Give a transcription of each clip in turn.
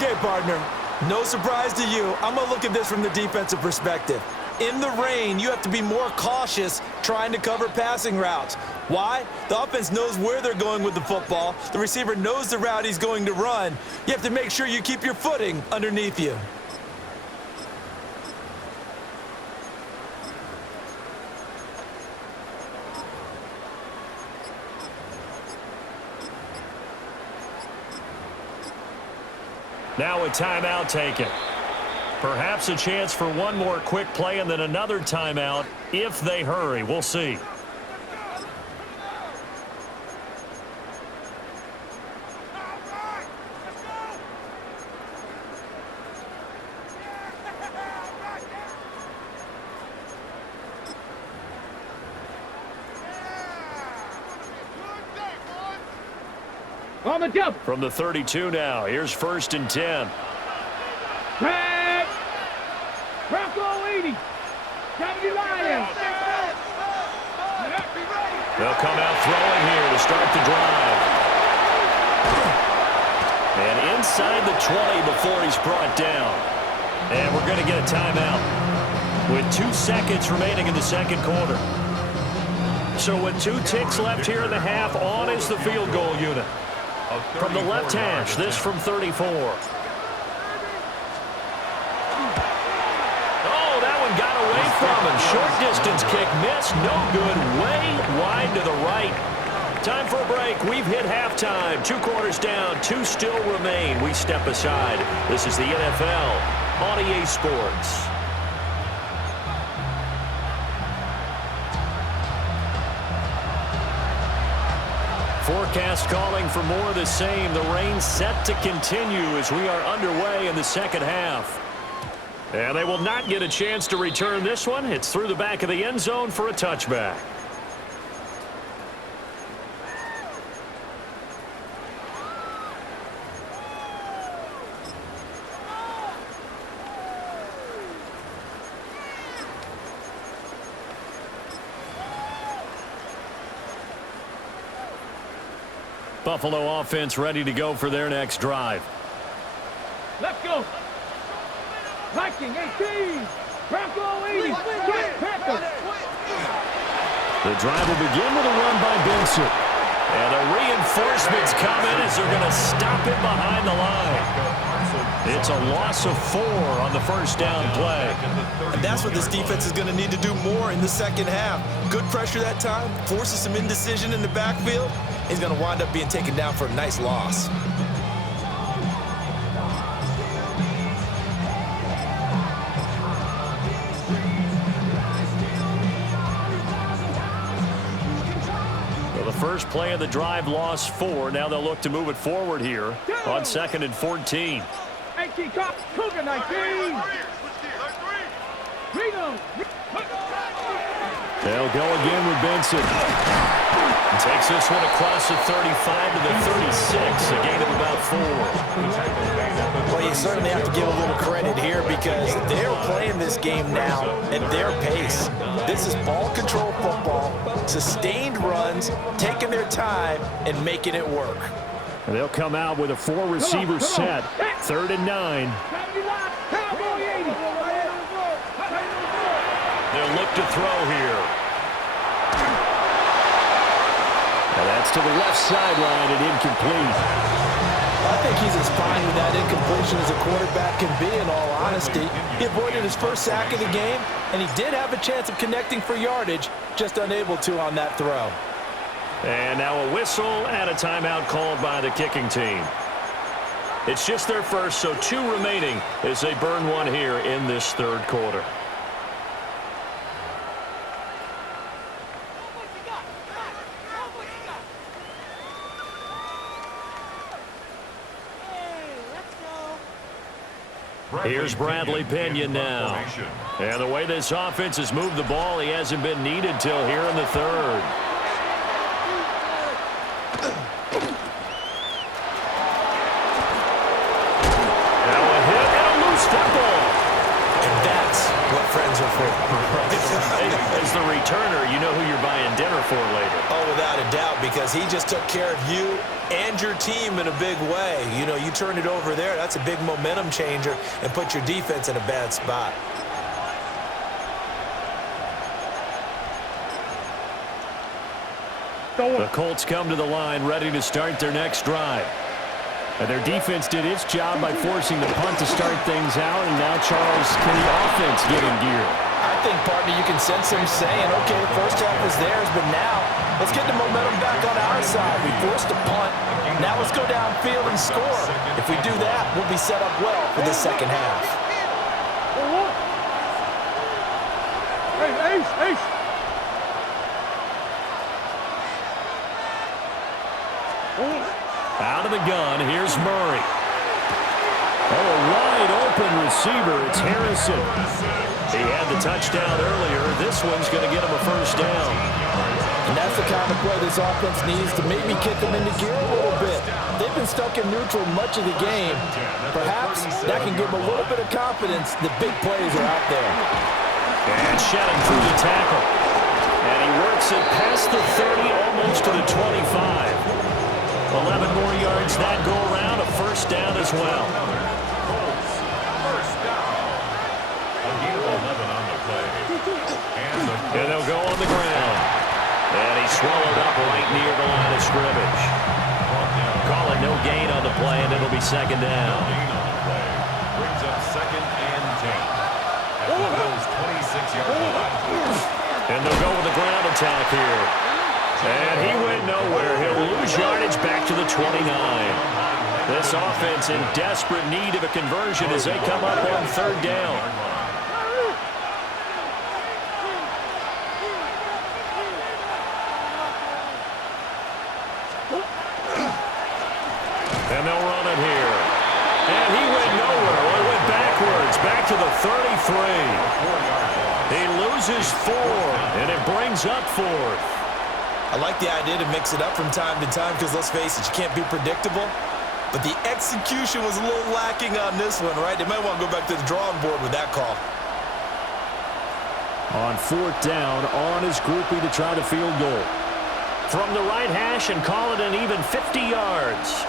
Okay, partner, no surprise to you. I'm going to look at this from the defensive perspective. In the rain, you have to be more cautious trying to cover passing routes. Why? The offense knows where they're going with the football. The receiver knows the route he's going to run. You have to make sure you keep your footing underneath you. Now a timeout taken. Perhaps a chance for one more quick play and then another timeout if they hurry. We'll see. On the jump. From the 32 now, here's 1st and 10. Back. Bronco 80. W Lions. They'll come out throwing here to start the drive. And inside the 20 before he's brought down. And we're going to get a timeout with 2 seconds remaining in the second quarter. So with 2 ticks left here in the half, on is the field goal unit. From the left hash, this from 34. Oh, that one got away from him. Short distance kick missed. No good. Way wide to the right. Time for a break. We've hit halftime. 2 quarters down. 2 still remain. We step aside. This is the NFL on EA Sports. Forecast calling for more of the same. The rain set to continue as we are underway in the second half. And they will not get a chance to return this one. It's through the back of the end zone for a touchback. Buffalo offense ready to go for their next drive. Let's go. Viking 18. Bronco 80. Packers. The drive will begin with a run by Benson. And the reinforcements come in as they're going to stop him behind the line. It's a loss of 4 on the first down play. And that's what this defense is going to need to do more in the second half. Good pressure that time, forces some indecision in the backfield. He's going to wind up being taken down for a nice loss. Well, the first play of the drive lost 4. Now they'll look to move it forward here on 2nd and 14. 18 top. Cougar 19. Reno. They'll go again with Benson. Takes this one across the 35 to the 36, a gain of about 4. Well, you certainly have to give a little credit here because they're playing this game now at their pace. This is ball control football, sustained runs, taking their time and making it work. And they'll come out with a 4-receiver set, 3rd and 9. They'll look to throw here. And that's to the left sideline and incomplete. I think he's as fine with that incompletion as a quarterback can be, in all honesty. He avoided his first sack of the game, and he did have a chance of connecting for yardage, just unable to on that throw. And now a whistle and a timeout called by the kicking team. It's just their first, so 2 remaining as they burn one here in this third quarter. Here's Bradley Pinion now. And the way this offense has moved the ball, he hasn't been needed till here in the third. Now a hit and a loose football. And that's what friends are for. As the returner, you know who you're buying dinner for later. Oh, without a doubt, because he just took care of you and your team in a big way. You know, you turn it over there, that's a big momentum changer and put your defense in a bad spot. The Colts come to the line ready to start their next drive. And their defense did its job by forcing the punt to start things out. And now, Charles, can the offense get in gear? I think, partner, you can sense them saying, okay, the first half is theirs, but now let's get the momentum back on our side. We forced a punt. Now let's go downfield and score. If we do that, we'll be set up well for the second half. Hey, Ace. Out of the gun, here's Murray. Oh, a wide open receiver. It's Harrison. He had the touchdown earlier. This one's going to get him a first down. And that's the kind of play this offense needs to maybe kick them into gear a little bit. They've been stuck in neutral much of the game. Perhaps that can give them a little bit of confidence that big plays are out there. And shedding through the tackle. And he works it past the 30, almost to the 25. 11 more yards that go around, a first down as well. And they'll go on the ground. And he's swallowed up right near the line of scrimmage. Call it no gain on the play, and it'll be second down. Brings up second and 10. At the Bills' 26-yard line. And they'll go with the ground attack here. And he went nowhere. He'll lose yardage back to the 29. This offense in desperate need of a conversion as they come up on third down. And they'll run it here. And he went nowhere. Well, he went backwards, back to the 33. He loses 4, and it brings up 4th. I like the idea to mix it up from time to time because, let's face it, you can't be predictable. But the execution was a little lacking on this one, right? They might want to go back to the drawing board with that call. On fourth down, on his groupie to try the field goal. From the right hash and call it an even 50 yards.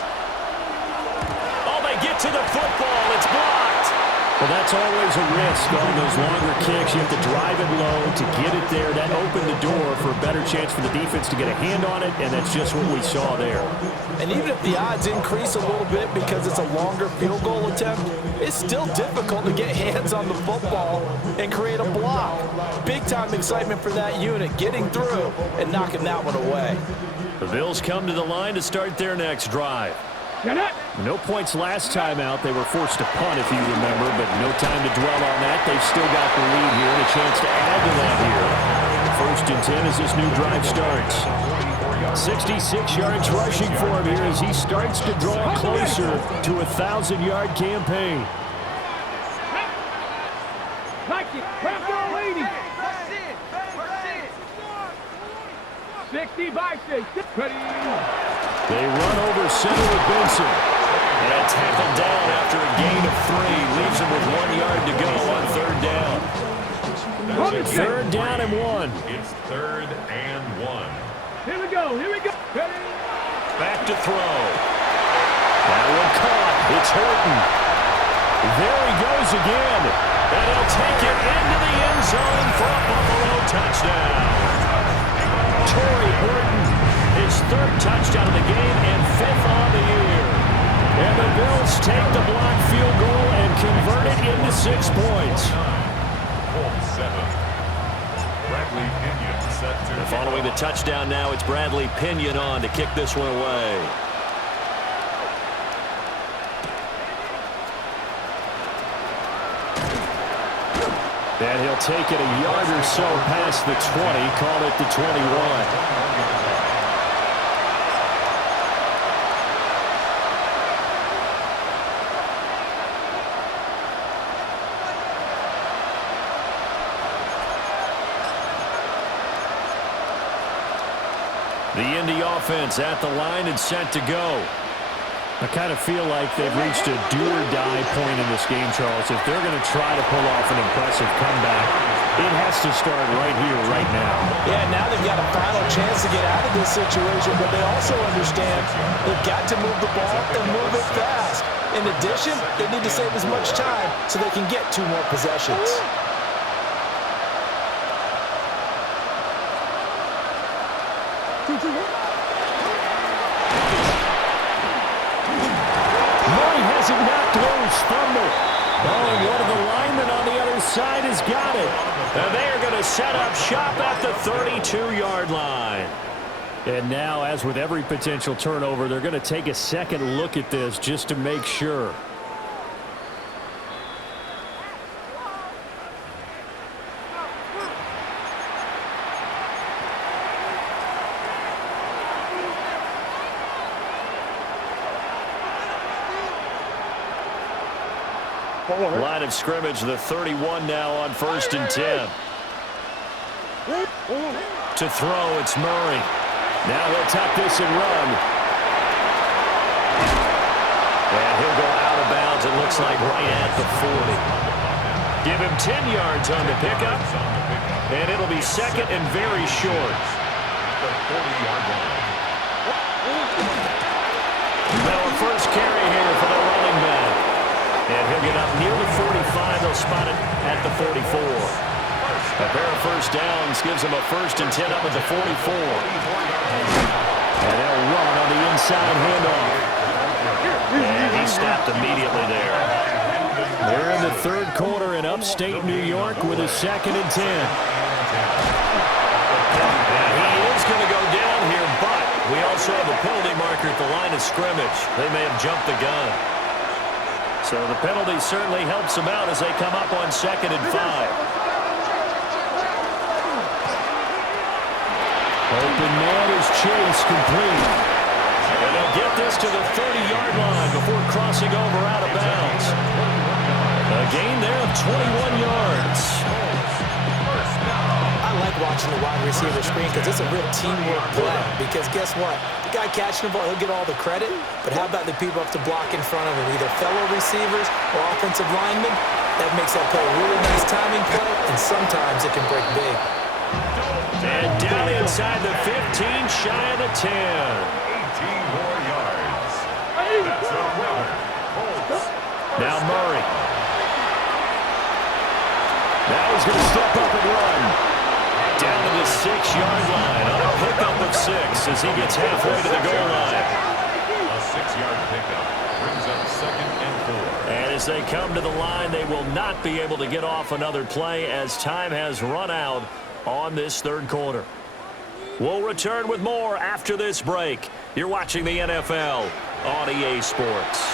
Oh, they get to the football. It's blocked. Well, that's always a risk on those longer kicks. You have to drive it low to get it there. That opened the door for a better chance for the defense to get a hand on it, and that's just what we saw there. And even if the odds increase a little bit because it's a longer field goal attempt, it's still difficult to get hands on the football and create a block. Big-time excitement for that unit, getting through and knocking that one away. The Bills come to the line to start their next drive. No points last time out. They were forced to punt, if you remember, but no time to dwell on that. They've still got the lead here and a chance to add to that here. First and 10 as this new drive starts. 66 yards rushing for him here as he starts to draw closer to a 1,000-yard campaign. 60 by 6. They run over center with Benson. And tackled down after a gain of 3. Leaves him with 1 yard to go on third down. Third down and 1. It's third and 1. Here we go. Back to throw. That one caught. It's Horton. There he goes again. And he'll take it into the end zone for a Buffalo touchdown. Torrey Horton, his 3rd touchdown of the game and 5th on the year. And the Bills take the blocked field goal and convert it into 6 points. Bradley Pinion set to and following the touchdown now, it's Bradley Pinion on to kick this one away. And he'll take it a yard or so past the 20, call it the 21. The Indy offense at the line and set to go. I kind of feel like they've reached a do-or-die point in this game, Charles. If they're going to try to pull off an impressive comeback, It has to start right here, right now. Yeah, now they've got a final chance to get out of this situation, but they also understand they've got to move the ball and move it fast. In addition, they need to save as much time so they can get 2 more possessions. Murray has it knocked loose. Fumble. Oh, and one of the linemen on the other side has got it. And they are going to set up shop at the 32-yard line. And now, as with every potential turnover, they're going to take a second look at this just to make sure. Line of scrimmage, the 31 now on 1st and 10. To throw, it's Murray. Now he'll tuck this and run. And he'll go out of bounds, it looks like right at the 40. Give him 10 yards on the pickup. And it'll be second and very short. The 40-yard line. Now a first carry here for the running back. And he'll get up near the 45. They'll spot it at the 44. A pair of first downs gives them a 1st and 10 up at the 44. And they'll run on the inside handoff. And he stopped immediately there. They're in the 3rd quarter in upstate New York with a 2nd and 10. And he is going to go down here, but we also have a penalty marker at the line of scrimmage. They may have jumped the gun. So the penalty certainly helps them out as they come up on 2nd and 5. Open man is Chase, complete. And they'll get this to the 30-yard line before crossing over out of bounds. A gain there of 21 yards. I like watching the wide receiver screen because it's a real teamwork play. Because guess what? The guy catching the ball, he'll get all the credit. But how about the people up to block in front of him, either fellow receivers or offensive linemen? That makes that play a really nice timing play, and sometimes it can break big. And down inside the 15, shy of the 10. 18 more yards. That's a runner. Now Murray. Now he's going to step up and run. Down to the 6-yard line on a pickup of 6 as he gets halfway to the goal line. A 6-yard pickup brings up 2nd and 4. And as they come to the line, they will not be able to get off another play as time has run out on this 3rd quarter. We'll return with more after this break. You're watching the NFL on EA Sports.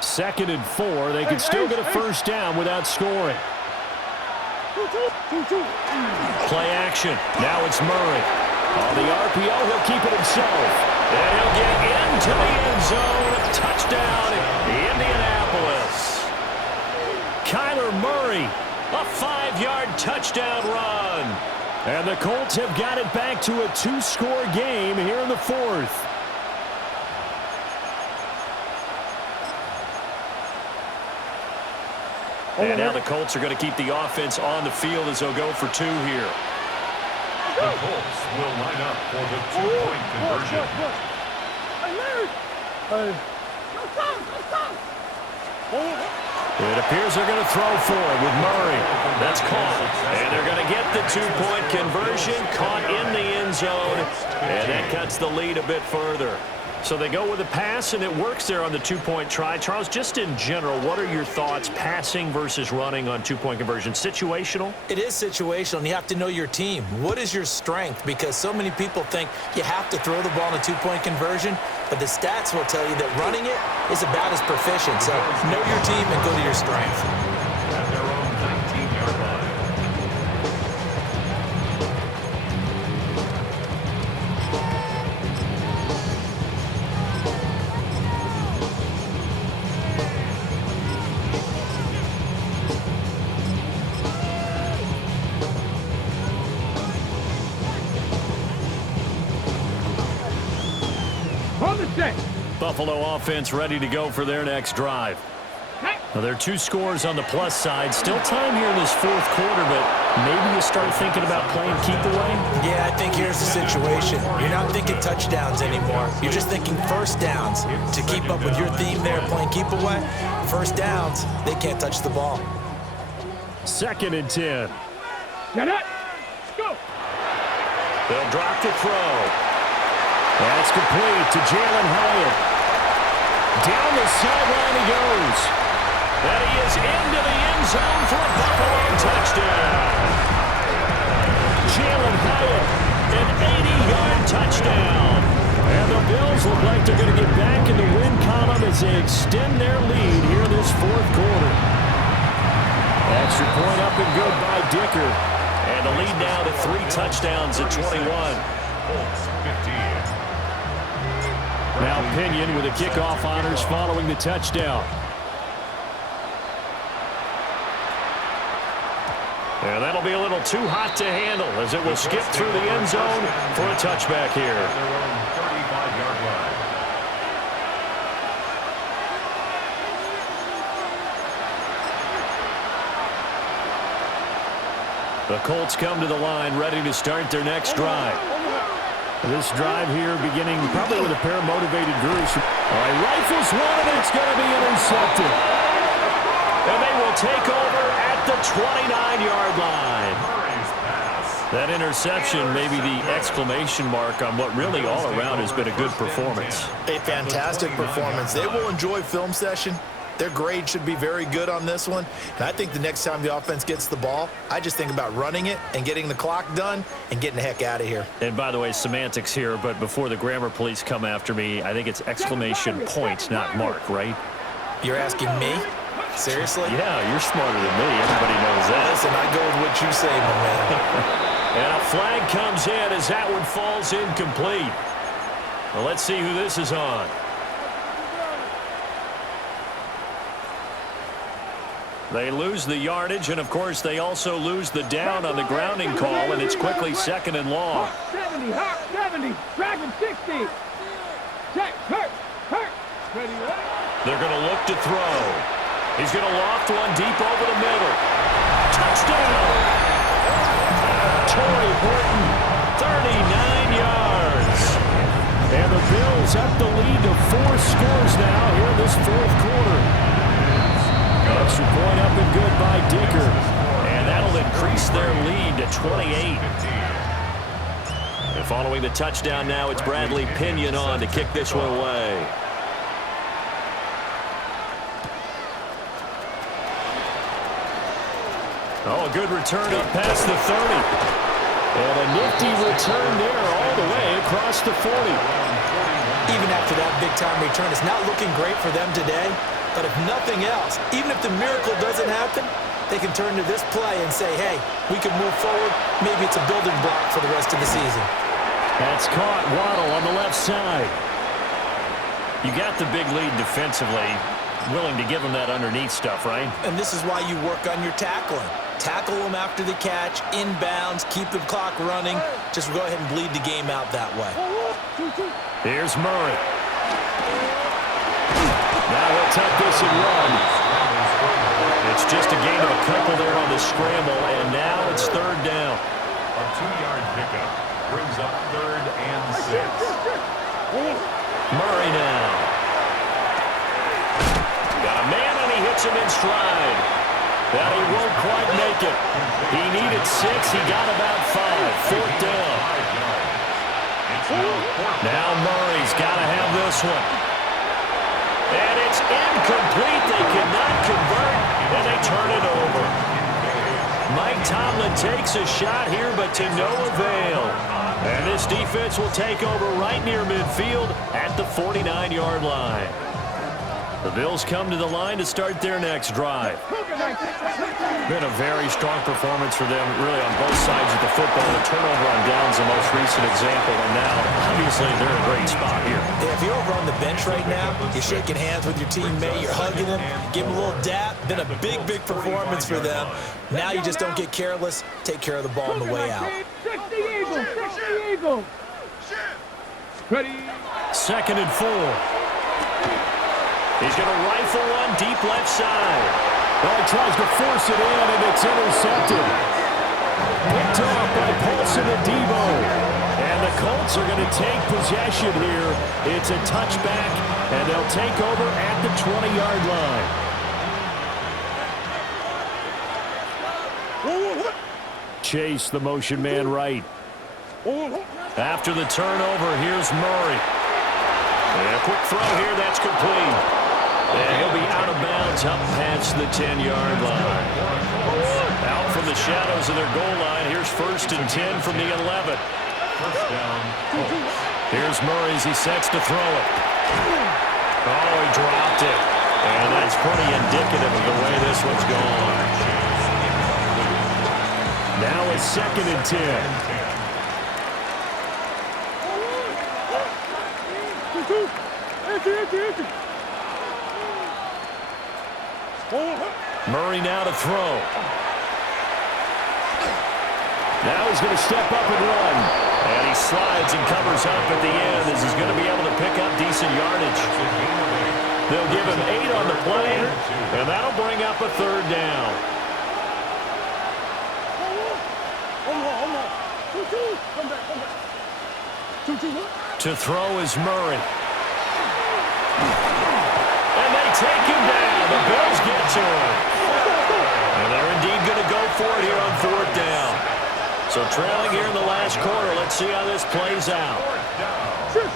Second and 4. They can still get a first down without scoring. Play action. Now it's Murray. On the RPO, he'll keep it himself. And he'll get into the end zone. Touchdown, Indianapolis. Kyler Murray, a 5-yard touchdown run. And the Colts have got it back to a 2-score game here in the 4th. And now the Colts are going to keep the offense on the field as they'll go for 2 here. The Colts will line up for the 2-point conversion. It appears they're going to throw for it with Murray. That's caught. And they're going to get the 2-point conversion, caught in the end zone. And that cuts the lead a bit further. So they go with a pass, and it works there on the 2-point try. Charles, just in general, what are your thoughts passing versus running on 2-point conversion? Situational? It is situational, and you have to know your team. What is your strength? Because so many people think you have to throw the ball in a 2-point conversion, but the stats will tell you that running it is about as proficient. So know your team and go to your strength. At their own 19-yard line. Buffalo offense ready to go for their next drive. Well, there are 2 scores on the plus side. Still time here in this 4th quarter, but maybe you start thinking about playing keep away? Yeah, I think here's the situation. You're not thinking touchdowns anymore. You're just thinking first downs. To keep up with your theme there, playing keep away, first downs, they can't touch the ball. 2nd and 10. Get it. Go. They'll drop to throw. That's complete to Jalen Hyatt. Down the sideline he goes. And he is into the end zone for a Buffalo touchdown. Jalen Hyatt, an 80-yard touchdown. And the Bills look like they're going to get back in the win column as they extend their lead here in this 4th quarter. Extra point up and good by Dicker. And the lead now to 3 touchdowns at 21. Now Pinion with the kickoff honors following the touchdown. And that'll be a little too hot to handle as it will skip through the end zone for a touchback here. Their own 35-yard line. The Colts come to the line ready to start their next drive. This drive here beginning probably with a pair of motivated groups. All right, rifles one, and it's going to be intercepted. And they will take over at the 29-yard line. That interception may be the exclamation mark on what really all around has been a good performance. A fantastic performance. They will enjoy film session. Their grade should be very good on this one. And I think the next time the offense gets the ball, I just think about running it and getting the clock done and getting the heck out of here. And by the way, semantics here, but before the grammar police come after me, I think it's exclamation point, not mark, right? You're asking me? Seriously? Yeah, you're smarter than me. Everybody knows that. Listen, I go with what you say, my man. And a flag comes in as that one falls incomplete. Well, let's see who this is on. They lose the yardage, and, of course, they also lose the down on the grounding call, and it's quickly 2nd and long. 70, hurt, 70, dragon 60. Check, hurt. Ready, They're going to look to throw. He's going to loft one deep over the middle. Touchdown! Torrey Horton, 39 yards. And the Bills up the lead to 4 scores now here in this 4th quarter. Extra point up and good by Dicker. And that'll increase their lead to 28. And following the touchdown now, it's Bradley Pinion on to kick this one away. Oh, a good return up past the 30. And a nifty return there all the way across the 40. Even after that big-time return, it's not looking great for them today. But if nothing else, even if the miracle doesn't happen, they can turn to this play and say, hey, we can move forward. Maybe it's a building block for the rest of the season. That's caught. Waddle on the left side. You got the big lead defensively. Willing to give them that underneath stuff, right? And this is why you work on your tackling. Tackle them after the catch, inbounds, keep the clock running. Just go ahead and bleed the game out that way. Here's Murray. Now he'll tuck this and run. It's just a gain of a couple there on the scramble, and now it's 3rd down. A 2-yard pickup brings up 3rd and 6. Murray now. Got a man, and he hits him in stride. But he won't quite make it. He needed 6. He got about 5. 4th down. Now Murray's got to have this one. And it's incomplete. They cannot convert, and they turn it over. Mike Tomlin takes a shot here, but to no avail. And this defense will take over right near midfield at the 49-yard line. The Bills come to the line to start their next drive. Been a very strong performance for them, really, on both sides of the football. The turnover on downs, the most recent example, and now, obviously, they're in a great spot here. Yeah, if you're over on the bench right now, you're shaking hands with your teammate, you're hugging him, give him a little dap. Been a big, big performance for them. Now you just don't get careless. Take care of the ball on the way out. 60 Eagles, 60 Eagles. Ready. 2nd and 4. He's going to rifle one deep left side. Well, he tries to force it in, and it's intercepted. Picked off by Paulson and Debo. And the Colts are going to take possession here. It's a touchback, and they'll take over at the 20-yard line. Chase, the motion man right. After the turnover, here's Murray. And a quick throw here, that's complete. And he'll be out of bounds up past the 10-yard line. Out from the shadows of their goal line. Here's 1st and 10 from the 11. First down, Colts. Here's Murray as he sets to throw it. Oh, he dropped it. And that's pretty indicative of the way this one's gone. Now it's 2nd and 10. Murray now to throw. Now he's going to step up and run. And he slides and covers up at the end as he's going to be able to pick up decent yardage. They'll give him 8 on the play, and that'll bring up a 3rd down. To throw is Murray. And they take him down. The Bills get to him. And they're indeed going to go for it here on 4th down. So trailing here in the last quarter. Let's see how this plays out. Sure.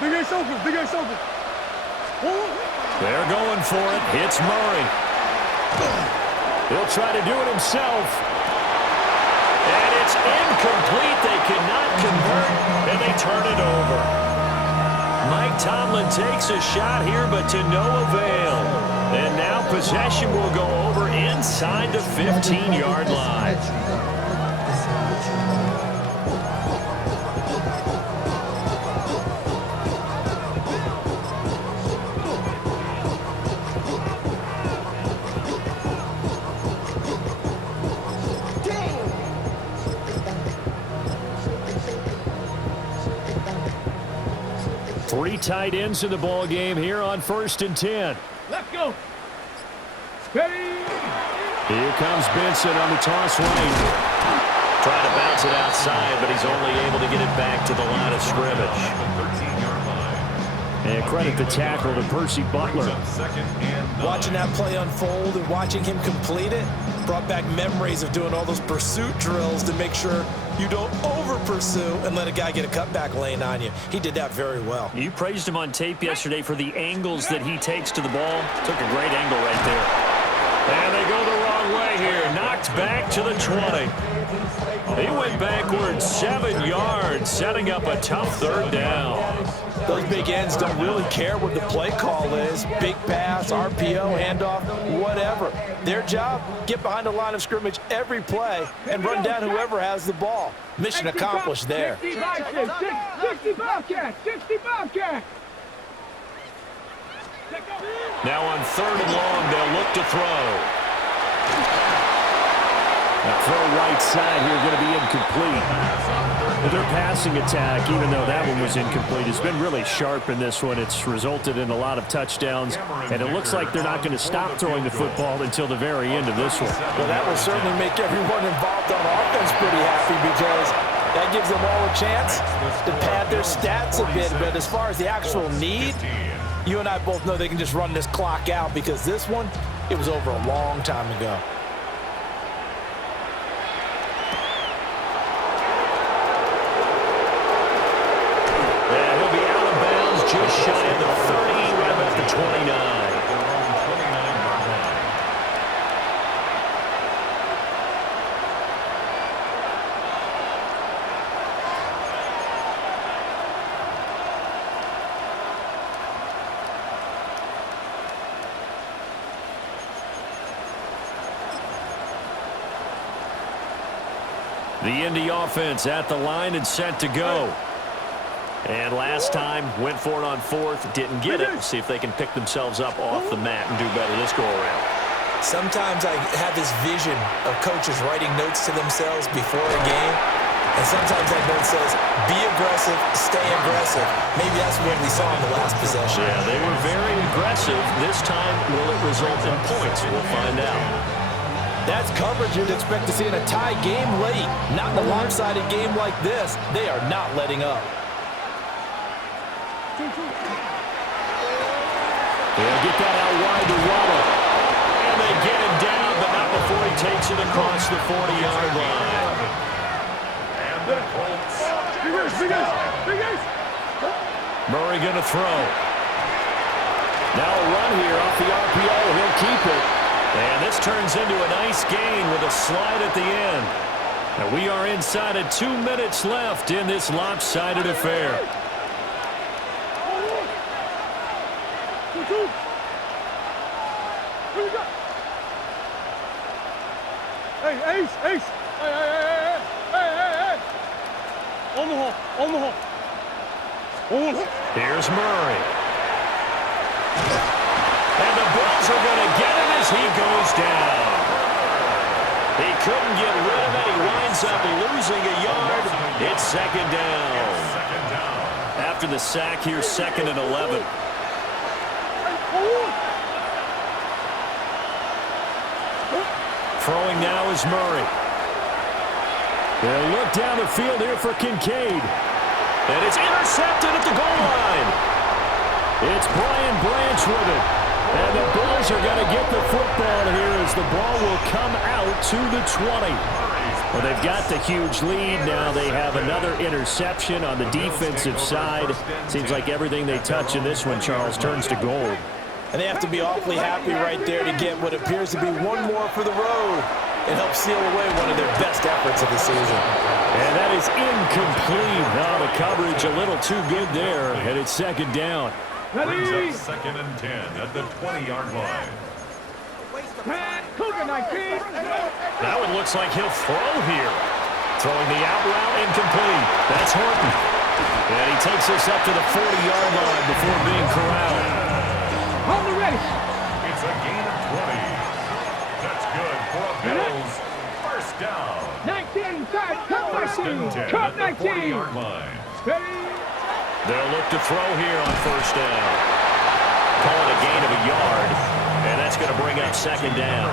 Big ace open. They're going for it. Hits Murray. He'll try to do it himself. And it's incomplete. They cannot convert, and they turn it over. Mike Tomlin takes a shot here, but to no avail. And now possession will go over inside the 15-yard line. Three tight ends in the ball game here on 1st and 10. Let's go. Ready. Here comes Benson on the toss right. Trying to bounce it outside, but he's only able to get it back to the line of scrimmage. 13-yard line. And credit the tackle to Percy Butler. 2nd and 9. Watching that play unfold and watching him complete it brought back memories of doing all those pursuit drills to make sure you don't over-pursue and let a guy get a cutback lane on you. He did that very well. You praised him on tape yesterday for the angles that he takes to the ball. Took a great angle right there. And they go the wrong way here. Knocked back to the 20. He went backwards 7 yards, setting up a tough 3rd down. Those big ends don't really care what the play call is. Big pass, RPO, handoff, whatever. Their job, get behind the line of scrimmage every play and run down whoever has the ball. Mission accomplished there. 60 Bobcat. Now on 3rd and long, they'll look to throw. That throw right side here going to be incomplete. Their passing attack, even though that one was incomplete, has been really sharp in this one. It's resulted in a lot of touchdowns, and it looks like they're not going to stop throwing the football until the very end of this one. Well, that will certainly make everyone involved on offense pretty happy because that gives them all a chance to pad their stats a bit. But as far as the actual need, you and I both know they can just run this clock out because this one, it was over a long time ago. Just shy of the 30, right about the 29. The Indy offense at the line and set to go. And last time, went for it on 4th, didn't get it. We'll see if they can pick themselves up off the mat and do better this go-around. Sometimes I have this vision of coaches writing notes to themselves before a game. And sometimes that note says, be aggressive, stay aggressive. Maybe that's what we saw in the last possession. Yeah, they were very aggressive. This time, will it result in points? We'll find out. That's coverage you'd expect to see in a tie game late. Not in a lopsided game like this. They are not letting up. They'll get that out wide to Waddle. And they get him down, but not before he takes it across the 40-yard line. Murray going to throw. Now a run here off the RPO. He'll keep it. And this turns into a nice gain with a slide at the end. And we are inside of 2 minutes left in this lopsided affair. Hey, Ace, Ace. Hey. On the hole. Here's Murray. And the Bills are going to get him as he goes down. He couldn't get rid of it. He winds up losing a yard. It's second down. After the sack here, 2nd and 11. Throwing now is Murray. They'll look down the field here for Kincaid. And it's intercepted at the goal line. It's Brian Branch with it. And the Bills are going to get the football here as the ball will come out to the 20. Well, they've got the huge lead. Now they have another interception on the defensive side. Seems like everything they touch in this one, Charles, turns to gold. And they have to be awfully happy right there to get what appears to be one more for the road. It helps seal away one of their best efforts of the season. And that is incomplete. Now the coverage a little too good there, and it's second down. Brings up 2nd and 10 at the 20-yard line. Now it looks like he'll throw here. Throwing the out route incomplete. That's Horton. And he takes us up to the 40-yard line before being corralled. Hold the race. It's a gain of 20. That's good for a Bills first down. 19 inside. Cut 19. 10 Cut at the 19. 40-yard line. Ready. They'll look to throw here on first down. Call it a gain of a yard. And that's going to bring up second down.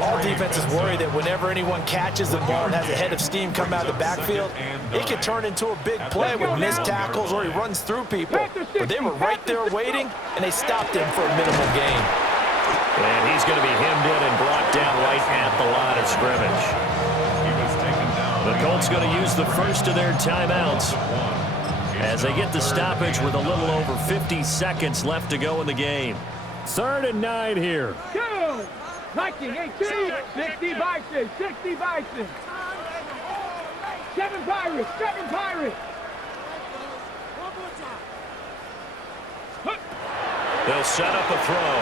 All defenses worry that whenever anyone catches the ball and has a head of steam come out of the backfield, it could turn into a big play with missed tackles or he runs through people. But they were right there waiting, and they stopped him for a minimal gain. And he's going to be hemmed in and brought down right at the line of scrimmage. The Colts going to use the first of their timeouts as they get the stoppage with a little over 50 seconds left to go in the game. 3rd and 9 here. Go. 19, 18, 60 Bison, 60 Bison. 7 Pirates, 7 Pirates. They'll set up a throw.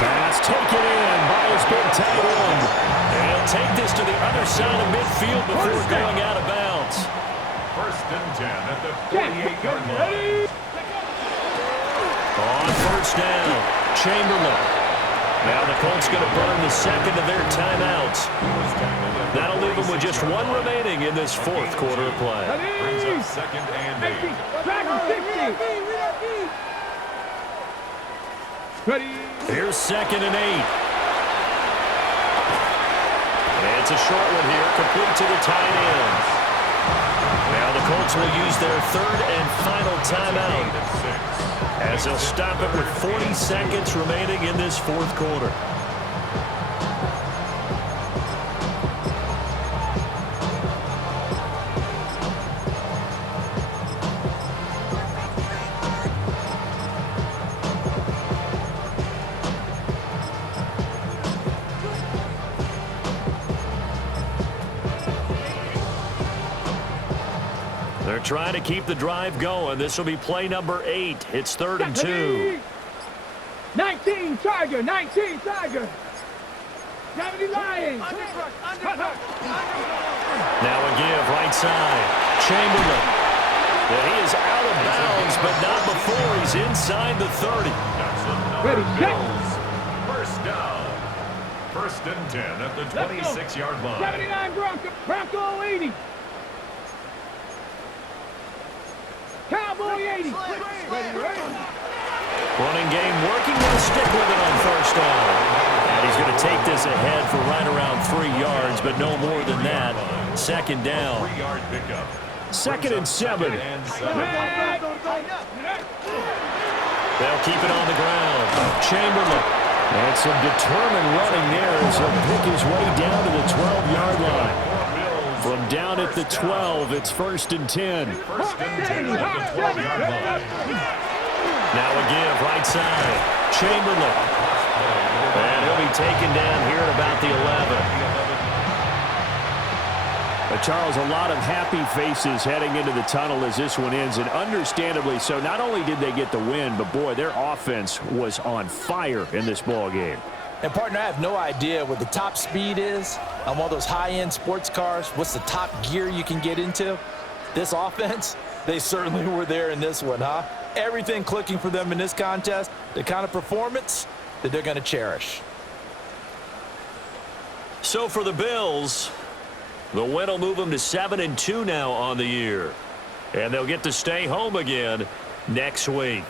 Pass taken in by his big tight end. And he'll take this to the other side of midfield before going out of bounds. 1st and 10 at the 48-yard line. On first down, Chamberlain. Now the Colts going to burn the second of their timeouts. That'll leave them with just one remaining in this 4th quarter of play. Brings up 2nd and 8. Dragon 60. Ready. Here's 2nd and 8. And it's a short one here, complete to the tight end. Now the Colts will use their 3rd and final timeout as they'll stop it with 40 seconds remaining in this 4th quarter. They're trying to keep the drive going. This will be play number 8. It's 3rd and 2. 19 Tiger, 19 Tiger. 70 Lions. Now a give right side. Chamberlain. Yeah, he is out of bounds, but not before he's inside the 30. Ready, set. First down. 1st and 10 at the 26-yard line. 79 Bronco, Bronco 80. 20-80. Running game working. Going to stick with it on first down. And he's going to take this ahead for right around 3 yards, but no more than that. Second down. 3-yard pickup. Second and 7. They'll keep it on the ground. Chamberlain. And some determined running there as he'll pick his way down to the 12-yard line. From down at the 12, it's 1st and 10. First and 10 at the 12-yard line. Now a give, right side. Chamberlain. And he'll be taken down here at about the 11. Charles, a lot of happy faces heading into the tunnel as this one ends, and understandably so. Not only did they get the win, but boy, their offense was on fire in this ball game. And, partner, I have no idea what the top speed is on one of those high-end sports cars. What's the top gear you can get into? This offense, they certainly were there in this one, huh? Everything clicking for them in this contest, the kind of performance that they're going to cherish. So for the Bills, the win will move them to 7-2 now on the year. And they'll get to stay home again next week.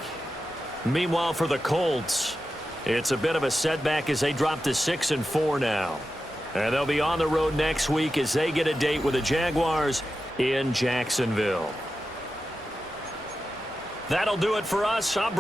Meanwhile, for the Colts, it's a bit of a setback as they drop to 6-4 now. And they'll be on the road next week as they get a date with the Jaguars in Jacksonville. That'll do it for us. I'm